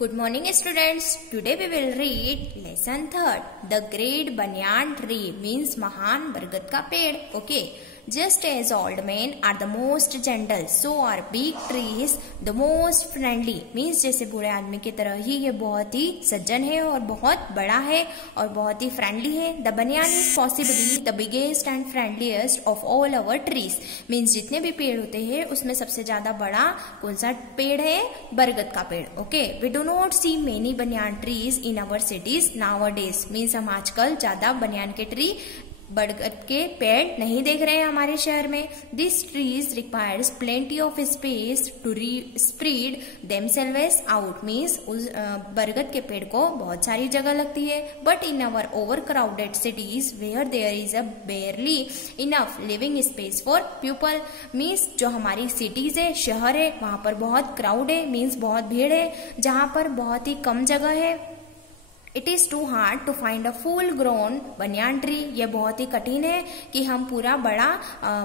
Good morning students. Today we will read lesson 3rd. The great banyan tree means महान बरगद का पेड़. Okay. Just as old men are the most gentle, so are big trees the most friendly. Means जैसे बूढ़े आदमी की तरह ही ये बहुत ही सज्जन है और बहुत बड़ा है और बहुत ही फ्रेंडली है. The banyan is possibly the biggest and friendliest of all our trees. Means जितने भी पेड़ होते हैं उसमें सबसे ज्यादा बड़ा कौन सा पेड़ है? बरगद का पेड़. Okay. We do not see many banyan trees in our cities nowadays. Means हम आजकल ज्यादा बनियान के ट्री बरगद के पेड़ नहीं देख रहे हैं हमारे शहर में. This trees requires plenty of space to spread themselves out. Means उस बरगद के पेड़ को बहुत सारी जगह लगती है. But in our over crowded cities where there is a barely enough living space for people. Means जो हमारी सिटीज है, शहर है, वहां पर बहुत क्राउड है. मीन्स बहुत भीड़ है, जहां पर बहुत ही कम जगह है. It is too hard to find a full grown banyan tree. ये बहुत ही कठिन है कि हम पूरा बड़ा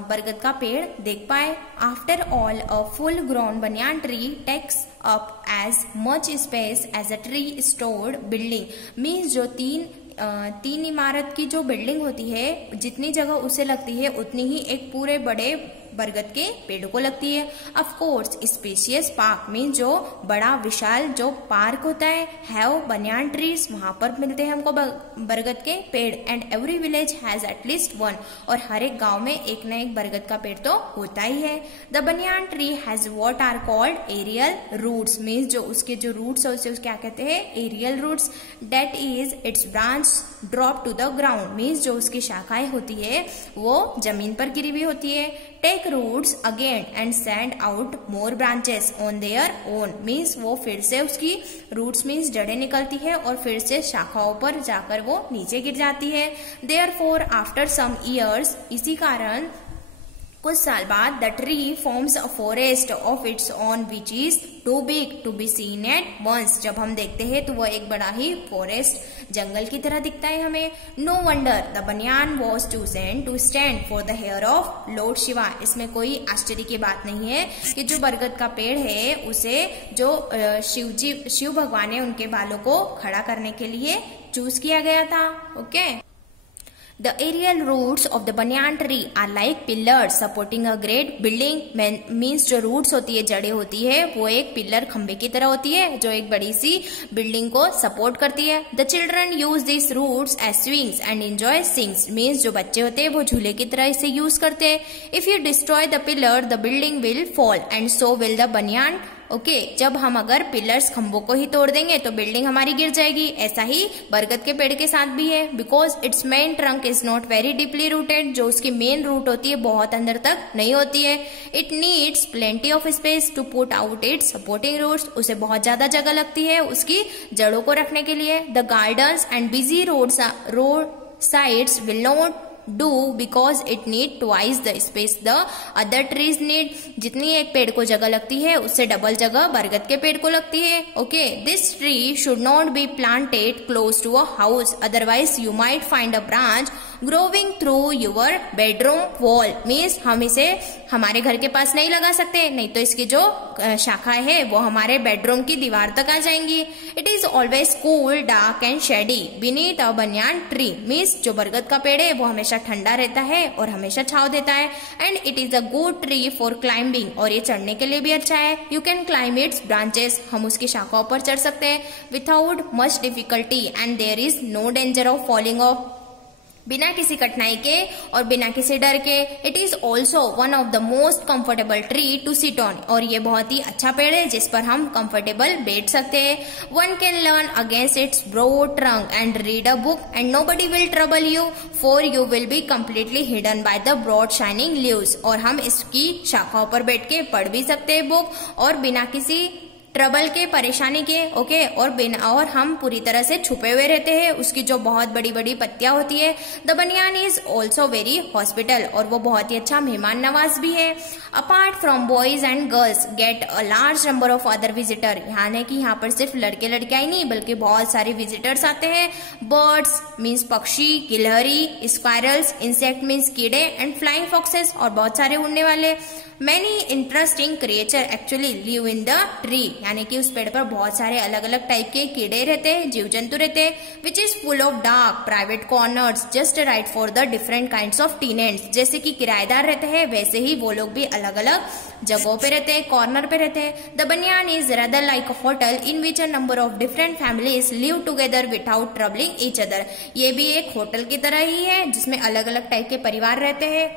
बरगद का पेड़ देख पाए. After all a full grown banyan tree takes up as much space as a three storeyed building. Means जो तीन इमारत की जो बिल्डिंग होती है, जितनी जगह उसे लगती है उतनी ही एक पूरे बड़े बरगद के पेड़ को लगती है. Of course spacious park mean जो बड़ा विशाल जो पार्क होता है, हैव बनियान ट्रीज, वहां पर मिलते हैं हमको बरगद के पेड़. And every village has at least one. और हर एक गांव में एक न एक बरगद का पेड़ तो होता ही है. The banyan tree has what are called aerial roots. Means जो उसके जो रूट्स है उसे क्या कहते हैं? Aerial roots. That is its branch drop to the ground. Means जो उसकी शाखाएं होती है वो जमीन पर गिरी हुई होती है. Take roots again and send out more branches on their own. Means वो फिर से उसकी रूट्स मीन्स जड़ें निकलती है और फिर से शाखाओं पर जाकर वो नीचे गिर जाती है. देयरफॉर आफ्टर सम ईयर्स, इसी कारण कुछ साल बाद, the tree forms a forest of its own which is too big to be seen at once. जब हम देखते हैं तो वह एक बड़ा ही फॉरेस्ट जंगल की तरह दिखता है हमें. No wonder the banyan was chosen to stand for the hair of Lord Shiva. इसमें कोई आश्चर्य की बात नहीं है कि जो बरगद का पेड़ है उसे जो शिव भगवान है उनके बालों को खड़ा करने के लिए चूज किया गया था. Okay. The aerial roots of the banyan tree are like pillars supporting a great building. Means जो roots होती है, जड़ें होती है, वो एक पिलर खंबे की तरह होती है जो एक बड़ी सी बिल्डिंग को सपोर्ट करती है. The children use these roots as swings and enjoy swings. Means जो बच्चे होते हैं वो झूले की तरह इसे यूज करते हैं. If you destroy the pillar, the building will fall and so will the banyan. Okay. जब हम अगर पिलर्स खंभों को ही तोड़ देंगे तो बिल्डिंग हमारी गिर जाएगी. ऐसा ही बरगद के पेड़ के साथ भी है. Because it's main trunk is not very deeply rooted. जो उसकी मेन रूट होती है बहुत अंदर तक नहीं होती है. It needs plenty of space to put out its supporting roots. उसे बहुत ज्यादा जगह लगती है उसकी जड़ों को रखने के लिए. The gardens and busy road sides will not do because it need twice the space the other trees need. जितनी एक पेड़ को जगह लगती है उससे डबल जगह बरगद के पेड़ को लगती है. Okay. This tree should not be planted close to a house, otherwise you might find a branch growing through your bedroom wall. Means हम इसे हमारे घर के पास नहीं लगा सकते, नहीं तो इसकी जो शाखाएं है वो हमारे बेडरूम की दीवार तक आ जाएंगी. It is always cool dark and shady beneath a banyan tree. Means जो बरगद का पेड़ है वो हमेशा ठंडा रहता है और हमेशा छांव देता है. And it is a good tree for climbing. और ये चढ़ने के लिए भी अच्छा है. You can climb its branches. हम उसकी शाखाओं पर चढ़ सकते हैं without much difficulty and there is no danger of falling off. बिना किसी कठिनाई के और बिना किसी डर के. It is also one of the most comfortable tree to sit on. और ये बहुत ही अच्छा पेड़ है जिस पर हम कंफर्टेबल बैठ सकते हैं. One can lean against its broad trunk and read a book and nobody will trouble you for you will be completely hidden by the broad shining leaves. और हम इसकी शाखाओं पर बैठ के पढ़ भी सकते हैं बुक और बिना किसी ट्रबल के, परेशानी के. ओके. और हम पूरी तरह से छुपे हुए रहते हैं. उसकी जो बहुत बड़ी बड़ी पत्तियां होती है. द बनियान इज ऑल्सो वेरी हॉस्पिटल. और वो बहुत ही अच्छा मेहमान नवाज भी है. Apart from boys and girls get a large number of other visitor. यानी कि यहाँ पर सिर्फ लड़के लड़कियां ही नहीं बल्कि बहुत सारे विजिटर्स आते हैं. बर्ड्स मीन्स पक्षी, गिलहरी, स्क्वायरल्स, इंसेक्ट मीन्स कीड़े एंड फ्लाइंग फॉक्सेस और बहुत सारे उड़ने वाले. Many interesting creature actually live in the tree, यानी कि उस पेड़ पर बहुत सारे अलग अलग टाइप के कीड़े रहते हैं, जीव जंतु रहते हैं, which is full of dark private corners just right for the different kinds of tenants. जैसे कि किराएदार रहते हैं वैसे ही वो लोग भी अलग अलग जगहों पे रहते हैं, कॉर्नर पे रहते हैं. The banyan is rather like a hotel in which a number of different families live together without troubling each other. ये भी एक होटल की तरह ही है जिसमें अलग अलग टाइप के परिवार रहते हैं.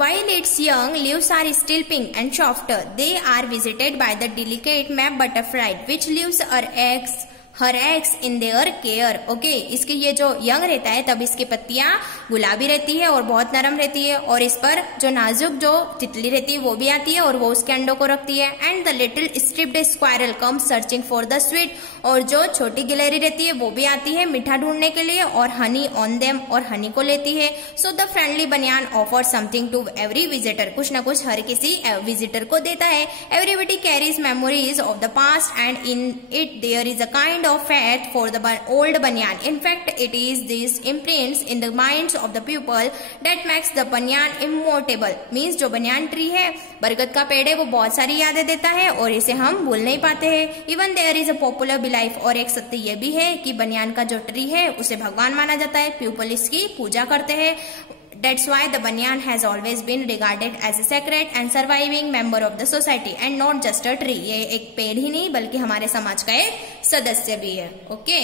While its young leaves are still pink and soft, they are visited by the delicate map butterfly, which leaves her eggs in their care. Okay, इसके ये जो यंग रहता है तब इसकी पत्तियां गुलाबी रहती है और बहुत नरम रहती है, और इस पर जो नाजुक जो तितली रहती है वो भी आती है और वो उसके अंडों को रखती है. And the little striped squirrel comes searching for the sweet, और जो छोटी गिलहरी रहती है वो भी आती है मीठा ढूंढने के लिए और हनी ऑन देम, और हनी को लेती है. So the friendly banyan offer something to every visitor, कुछ ना कुछ हर किसी विजिटर को देता है. Everybody carries memories of the past and in it there is a kind of faith for the old banyan. In fact, it is these imprints in the minds of the people that makes the banyan immortal. Means जो banyan tree है, बरगद का पेड़ है, वो बहुत सारी यादें देता है और इसे हम भूल नहीं पाते हैं. Even there is a popular belief, और एक सत्य ये भी है कि बनियान का जो ट्री है उसे भगवान माना जाता है. पीपल इसकी पूजा करते हैं. That's why the banyan has always been regarded as a sacred and surviving member of the society and not just a tree. ये एक पेड़ ही नहीं बल्कि हमारे समाज का एक सदस्य भी है. ओके.